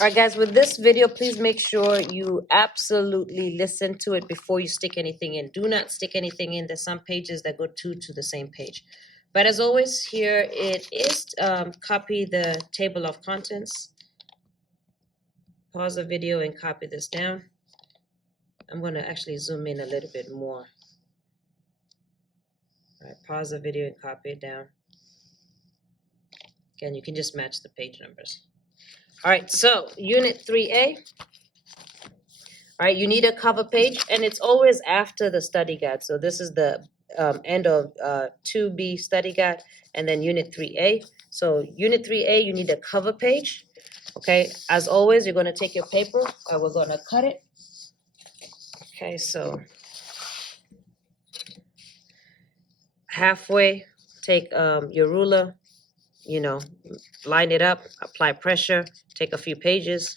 All right, guys, with this video, please make sure you absolutely listen to it before you stick anything in. Do not stick anything in. There's some pages that go two to the same page. But as always, here it is. Copy the table of contents. Pause the video and copy this down. I'm going to actually zoom in a little bit more. All right, pause the video and copy it down. Again, you can just match the page numbers. All right, so Unit 3A. All right, you need a cover page, and it's always after the study guide. So this is the end of 2B study guide, and then Unit 3A. So Unit 3A, you need a cover page. Okay, as always, you're going to take your paper, and we're going to cut it. Okay, so halfway, take your ruler, line it up, apply pressure, take a few pages,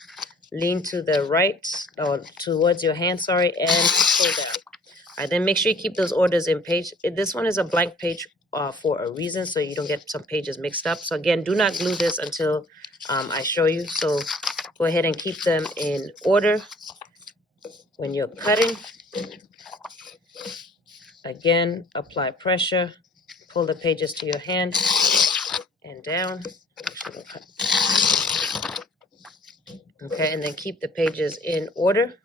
lean to the right or towards your hand, and pull down. All right, then make sure you keep those orders in page. This one is a blank page for a reason, so you don't get some pages mixed up. So again, do not glue this until I show you. So go ahead and keep them in order when you're cutting. Again, apply pressure, pull the pages to your hand and down. Okay, and then keep the pages in order.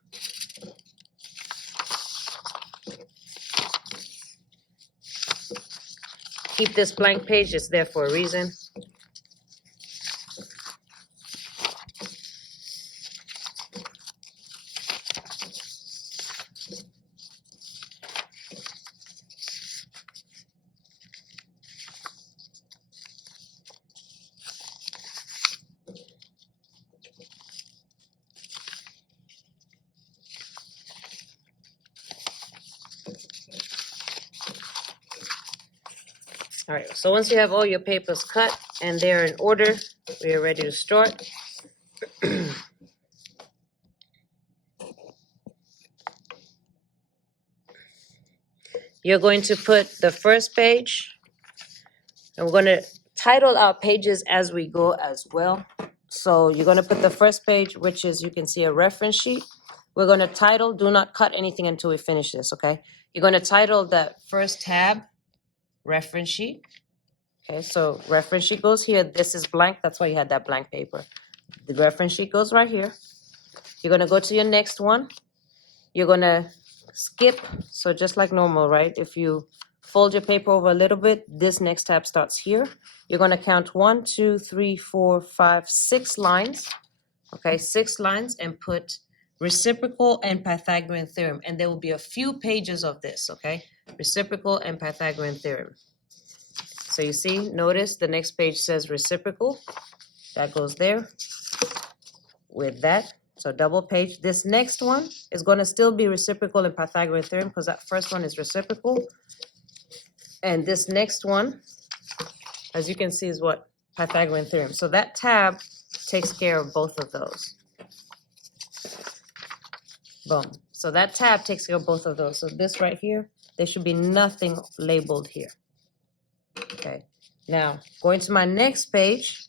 Keep this blank page, it's there for a reason. All right, so once you have all your papers cut and they're in order, we are ready to start. You're going to put the first page, and we're going to title our pages as we go as well. So you're going to put the first page, which is, you can see a reference sheet. We're going to title, do not cut anything until we finish this, okay? You're going to title the first tab, reference sheet. Okay, so reference sheet goes here. This is blank. That's why you had that blank paper. The reference sheet goes right here. You're going to go to your next one. You're going to skip. So just like normal, right? If you fold your paper over a little bit, this next tab starts here. You're going to count 1, 2, 3, 4, 5, 6 lines. Okay, 6 lines, and put reciprocal and Pythagorean theorem. And there will be a few pages of this, okay? Reciprocal and Pythagorean theorem. So you see, notice the next page says reciprocal. That goes there with that. So double page. This next one is going to still be reciprocal and Pythagorean theorem because that first one is reciprocal. And this next one, as you can see, is what? Pythagorean theorem. So that tab takes care of both of those. Boom. So that tab takes care of both of those. So this right here, there should be nothing labeled here. Okay. Now, going to my next page,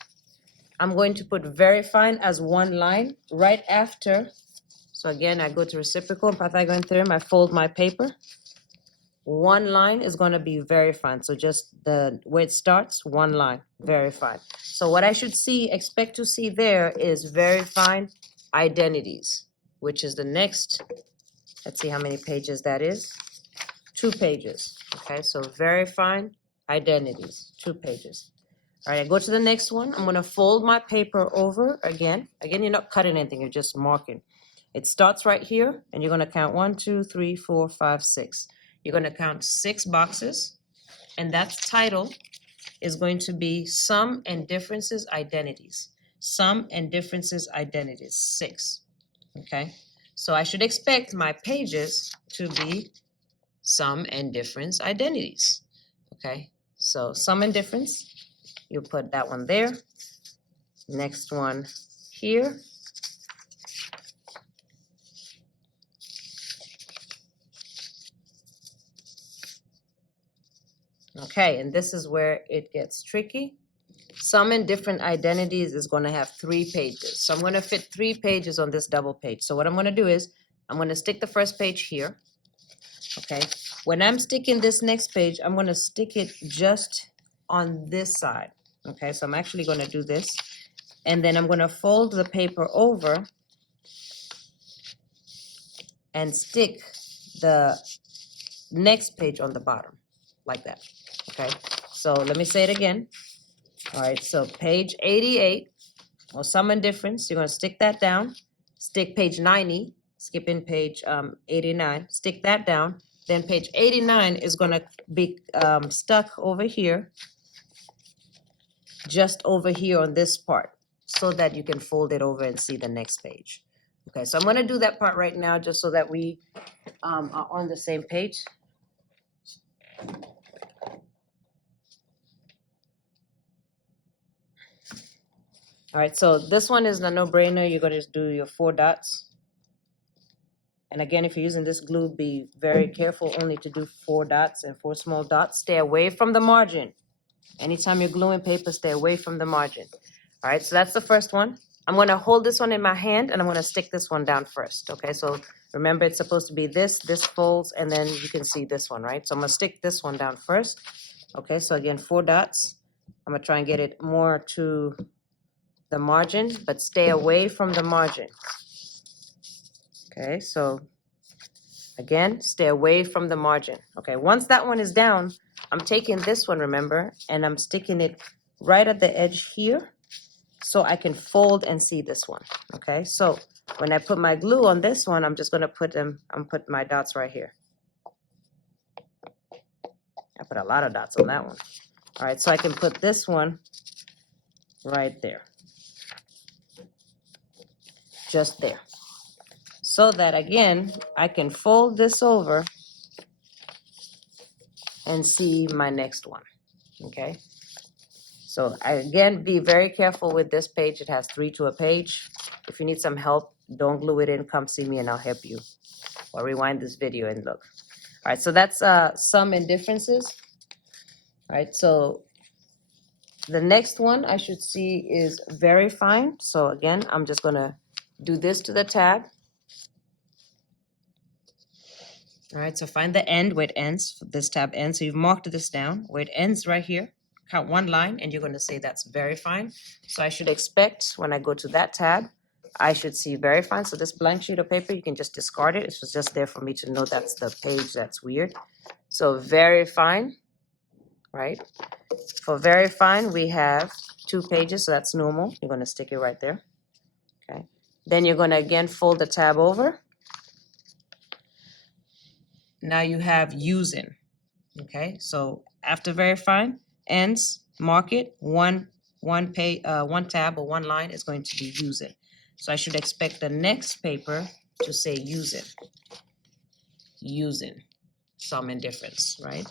I'm going to put verifying as one line right after. So again, I go to reciprocal and Pythagorean theorem. I fold my paper. One line is going to be verifying. So just the way it starts, one line, verified. So what I should expect to see there is verifying identities, which is the next. Let's see how many pages that is. 2 pages. Okay, so verifying identities, 2 pages. All right, I go to the next one. I'm going to fold my paper over again. Again, you're not cutting anything, you're just marking. It starts right here, and you're going to count 1, 2, 3, 4, 5, 6. You're going to count 6 boxes, and that title is going to be Sum and Differences Identities. Sum and Differences Identities, 6. Okay, so I should expect my pages to be Sum and Difference Identities. Okay, so sum and difference, you put that one there. Next one here. Okay, and this is where it gets tricky. Sum and different identities is going to have 3 pages. So I'm going to fit 3 pages on this double page. So what I'm going to do is I'm going to stick the first page here. Okay. When I'm sticking this next page, I'm going to stick it just on this side. Okay. So I'm actually going to do this. And then I'm going to fold the paper over and stick the next page on the bottom like that. Okay. So let me say it again. All right. So page 88 or sum and difference, you're going to stick that down. Stick page 90, skipping page 89, stick that down. Then page 89 is going to be stuck over here, just over here on this part, so that you can fold it over and see the next page. Okay, so I'm going to do that part right now just so that we are on the same page. All right, so this one is a no-brainer. You're going to do your 4 dots. And again, if you're using this glue, be very careful only to do 4 dots and 4 small dots. Stay away from the margin. Anytime you're gluing paper, stay away from the margin. All right, so that's the first one. I'm going to hold this one in my hand, and I'm going to stick this one down first. Okay, so remember, it's supposed to be this folds, and then you can see this one, right? So I'm going to stick this one down first. Okay, so again, 4 dots. I'm going to try and get it more to the margin, but stay away from the margin. Okay, so again, stay away from the margin. Okay, once that one is down, I'm taking this one, remember, and I'm sticking it right at the edge here so I can fold and see this one. Okay, so when I put my glue on this one, I'm just going to put my dots right here. I put a lot of dots on that one. All right, so I can put this one right there. Just there. So that, again, I can fold this over and see my next one. Okay. So again, be very careful with this page. It has 3 to a page. If you need some help, don't glue it in. Come see me and I'll help you. Or rewind this video and look. All right, so that's sum and differences. All right, so the next one I should see is very fine. So again, I'm just going to do this to the tab. All right, so find the end where it ends. This tab ends. So you've marked this down where it ends right here. Count 1 line, and you're going to say that's very fine. So I should expect when I go to that tab, I should see very fine. So this blank sheet of paper, you can just discard it. It was just there for me to know that's the page that's weird. So very fine, right? For very fine, we have 2 pages, so that's normal. You're going to stick it right there. Okay. Then you're going to again fold the tab over. Now you have using. Okay, so after very fine ends, mark it. One tab or 1 line is going to be using. So I should expect the next paper to say using. Using, sum and difference, right?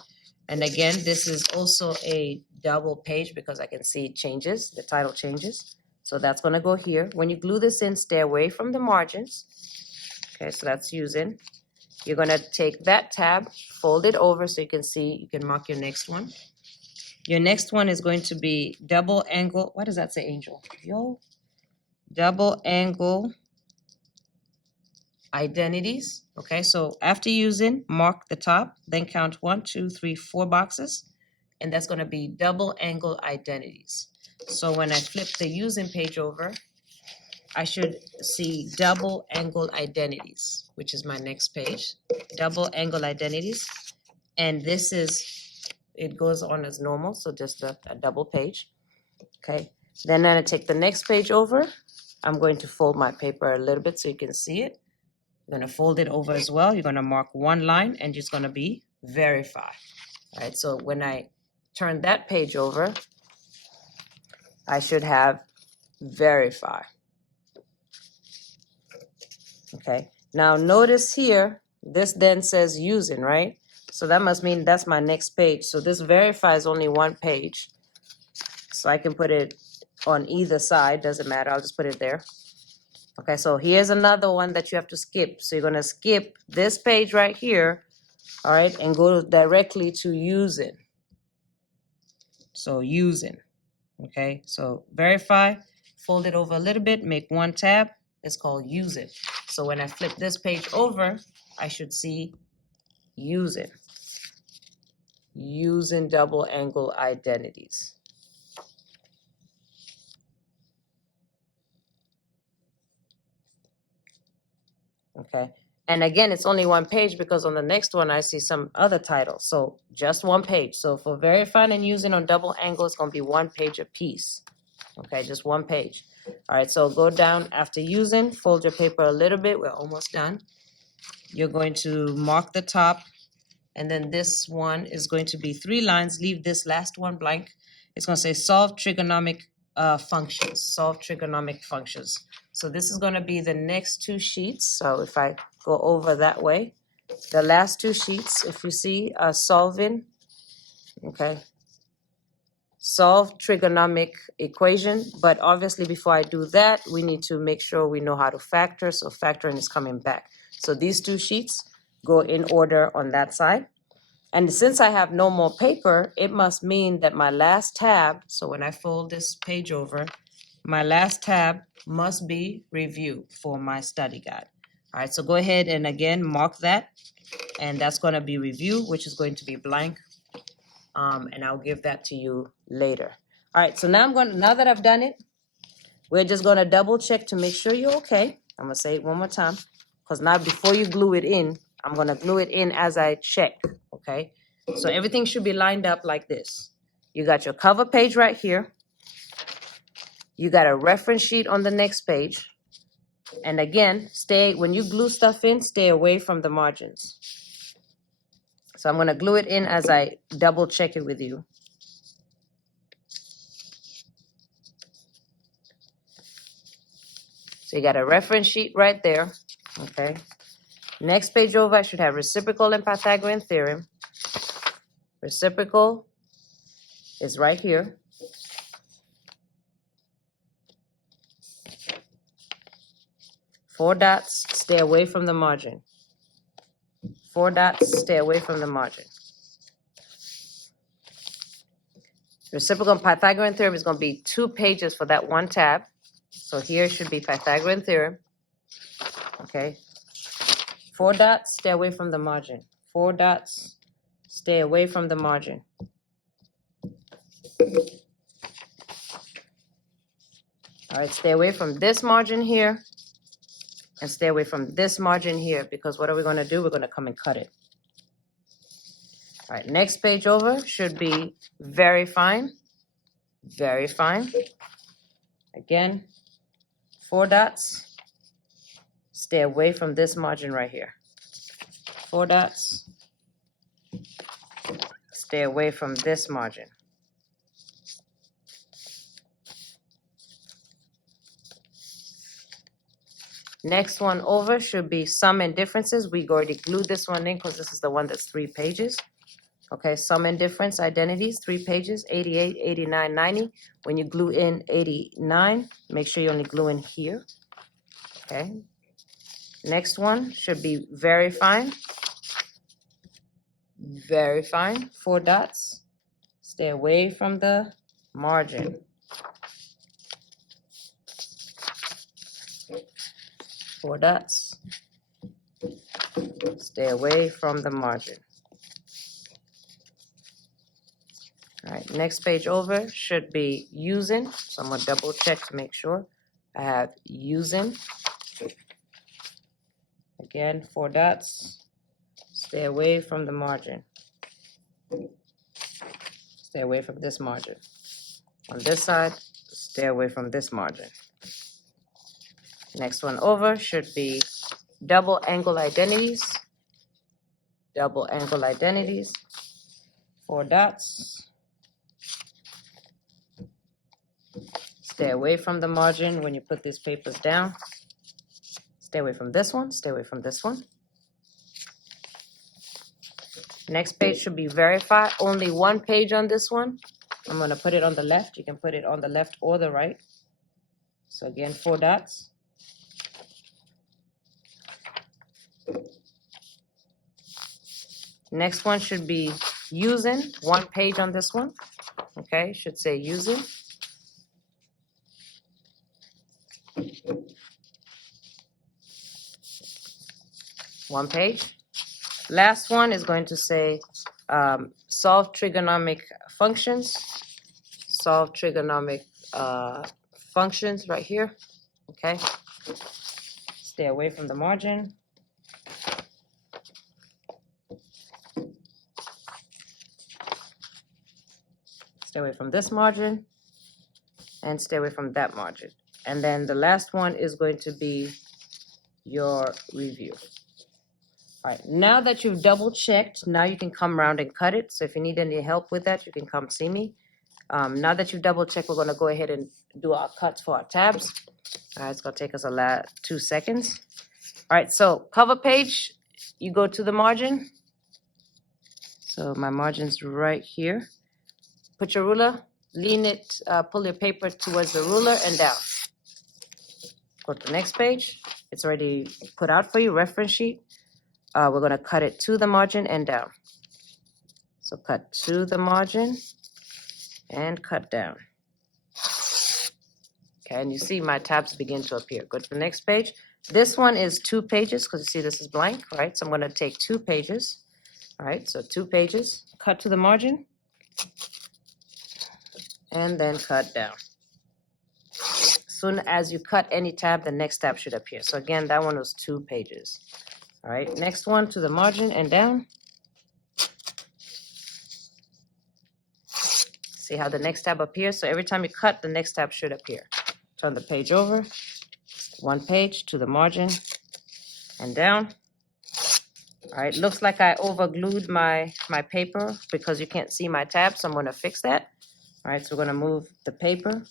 And again, this is also a double page because I can see it changes, the title changes. So that's going to go here. When you glue this in, stay away from the margins. Okay, so that's using. You're going to take that tab, fold it over so you can see, you can mark your next one. Your next one is going to be double angle. What does that say, Angel? Yo. Double angle identities. Okay, so after using, mark the top, then count 1, 2, 3, 4 boxes. And that's going to be double angle identities. So when I flip the using page over, I should see double angle identities, which is my next page. Double angle identities. And this is, it goes on as normal, so just a double page. Okay. Then I'm going to take the next page over. I'm going to fold my paper a little bit so you can see it. You're going to fold it over as well. You're going to mark 1 line and it's going to be verify. All right. So when I turn that page over, I should have verify. Okay, now notice here, this then says using, right? So that must mean that's my next page. So this verify is only 1 page. So I can put it on either side, doesn't matter, I'll just put it there. Okay, so here's another one that you have to skip. So you're gonna skip this page right here, all right, and go directly to using. So using, Okay, so verify, fold it over a little bit, make one tab. It's called use it. So when I flip this page over, I should see use it. Using double angle identities. Okay, and again, it's only one page because on the next one I see some other title. So just one page. So for verifying and using on double angle, it's going to be one page a piece. Okay, just one page. All right, so go down after using, fold your paper a little bit. We're almost done. You're going to mark the top, and then this one is going to be 3 lines. Leave this last one blank. It's going to say solve trigonomic functions. Solve trigonomic functions. So this is going to be the next 2 sheets. So if I go over that way, the last 2 sheets, if you see, are solving. Okay. Solve trigonomic equation, but obviously before I do that, we need to make sure we know how to factor, so factoring is coming back. So these 2 sheets go in order on that side. And since I have no more paper, it must mean that my last tab, so when I fold this page over, my last tab must be review for my study guide. All right, so go ahead and again, mark that, and that's gonna be review, which is going to be blank. And I'll give that to you later. All right, so now that I've done it, we're just gonna double check to make sure you're okay. I'm gonna say it one more time, because now before you glue it in, I'm gonna glue it in as I check, okay? So everything should be lined up like this. You got your cover page right here. You got a reference sheet on the next page. And again, when you glue stuff in, stay away from the margins. So I'm gonna glue it in as I double check it with you. So you got a reference sheet right there, okay? Next page over, I should have reciprocal and Pythagorean theorem. Reciprocal is right here. Four dots, stay away from the margin. 4 dots, stay away from the margin. Reciprocal and Pythagorean theorem is going to be 2 pages for that one tab. So here should be Pythagorean theorem. Okay. 4 dots, stay away from the margin. 4 dots, stay away from the margin. All right, stay away from this margin here and stay away from this margin here, because what are we going to do? We're going to come and cut it. All right, next page over should be very fine. Very fine. Again, 4 dots. Stay away from this margin right here. 4 dots. Stay away from this margin. Next one over should be sum and differences. We already glued this one in because this is the one that's 3 pages. Okay, sum and difference identities, 3 pages, 88, 89, 90. When you glue in 89, make sure you only glue in here. Okay. Next one should be very fine. Very fine. 4 dots. Stay away from the margin. 4 dots. Stay away from the margin. All right, next page over should be using. So I'm going to double check to make sure I have using. Again, 4 dots. Stay away from the margin. Stay away from this margin. On this side, stay away from this margin. Next one over should be double angle identities. Double angle identities. 4 dots. Stay away from the margin when you put these papers down. Stay away from this one. Stay away from this one. Next page should be verify. Only 1 page on this one. I'm going to put it on the left. You can put it on the left or the right. So again, 4 dots. Next one should be using. 1 page on this one. Okay, should say using. one page. Last one is going to say solve trigonomic functions. Solve trigonomic functions right here. Okay. Stay away from the margin. Stay away from this margin. And stay away from that margin. And then the last one is going to be your review. All right, now that you've double checked, now you can come around and cut it. So if you need any help with that, you can come see me. Now that you've double checked, we're gonna go ahead and do our cuts for our tabs. All right, it's gonna take us 2 seconds. All right, so cover page, you go to the margin. So my margin's right here. Put your ruler, lean it, pull your paper towards the ruler and down. Go to the next page. It's already put out for you, reference sheet. We're gonna cut it to the margin and down. So cut to the margin and cut down. Okay, and you see my tabs begin to appear. Go to the next page. This one is 2 pages because you see this is blank, right? So I'm gonna take 2 pages. All right, so 2 pages, cut to the margin and then cut down. Soon as you cut any tab, the next tab should appear. So again, that one was 2 pages. All right, next one to the margin and down. See how the next tab appears? So every time you cut, the next tab should appear. Turn the page over, 1 page to the margin and down. All right, looks like I overglued my paper because you can't see my tab, so I'm gonna fix that. All right, so we're gonna move the paper.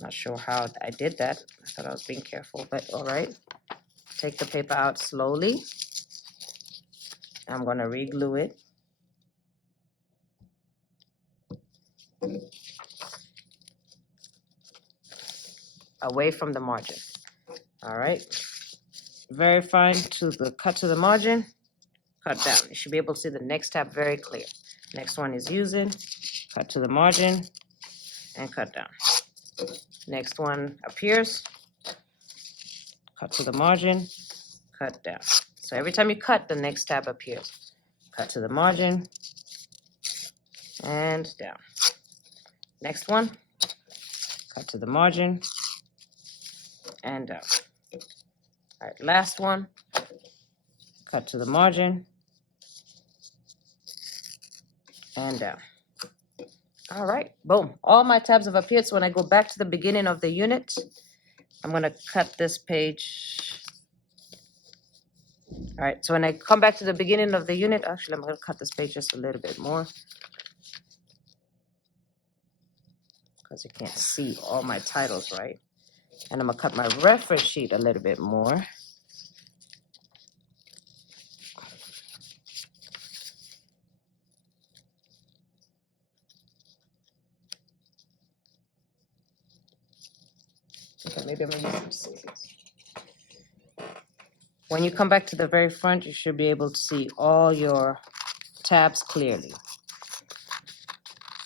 Not sure how I did that. I thought I was being careful, but all right. Take the paper out slowly. I'm gonna re-glue it. Away from the margin. All right. Very fine to the cut to the margin, cut down. You should be able to see the next tab very clear. Next one is using, cut to the margin and cut down. Next one appears, cut to the margin, cut down. So every time you cut, the next tab appears. Cut to the margin and down. Next one, cut to the margin and down. All right, last one, cut to the margin and down. All right, boom. All my tabs have appeared. So when I go back to the beginning of the unit, I'm gonna cut this page. All right, so when I come back to the beginning of the unit, actually, I'm gonna cut this page just a little bit more because you can't see all my titles, right? And I'm gonna cut my reference sheet a little bit more. Okay, maybe I'm gonna use some scissors. When you come back to the very front, you should be able to see all your tabs clearly.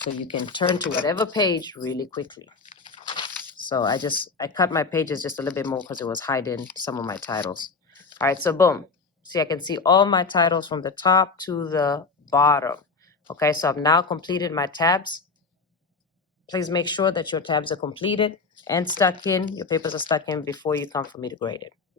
So you can turn to whatever page really quickly. So I cut my pages just a little bit more because it was hiding some of my titles. All right, so boom. See, I can see all my titles from the top to the bottom. Okay, so I've now completed my tabs. Please make sure that your tabs are completed and stuck in, your papers are stuck in before you come for me to grade it.